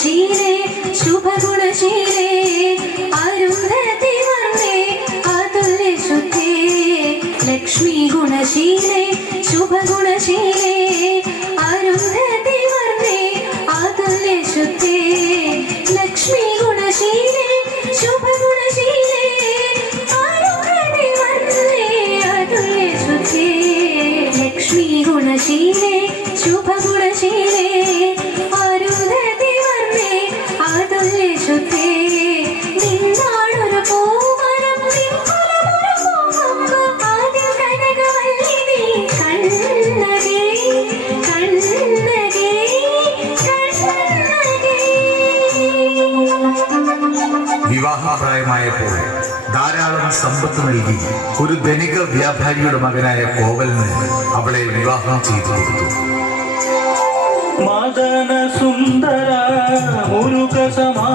ശീലേ ശുഭഗുണശീലേ അരുന്ധതി വർണ്ണേ അതുല്യ ശുദ്ധേ ലക്ഷ്മി ഗുണശീലേ ശുഭഗുണശീലേ അരുന്ധതി വർണ്ണേ അതുല്യ ശുദ്ധേ ലക്ഷ്മി ഗുണശീലേ ശുഭഗുണശീലേ അരുന്ധതി വർണ്ണേ അതുല്യ ശുദ്ധേ ലക്ഷ്മി ഗുണശീലേ ശുഭഗുണശീലേ അരുന്ധതി വർണ്ണേ അതുല്യ ശുദ്ധേ നിന്നാടൊരു പൂമരം നിൻകുലമൊരു പൂവമ്പ് ആദ്യം കനകവല്ലി നീ കണ്ണകേ കണ്ണകേ കണ്ണകേ. വിവാഹപ്രായമായപ്പോൾ ധാരാളം സമ്പത്ത് നൽകി ഒരു ധനിക വ്യാപാരിയുടെ മകനായ കോവലിന് അവളെ വിവാഹം ചെയ്തു കൊടുത്തു. മദന സുന്ദര മുരുക സമാ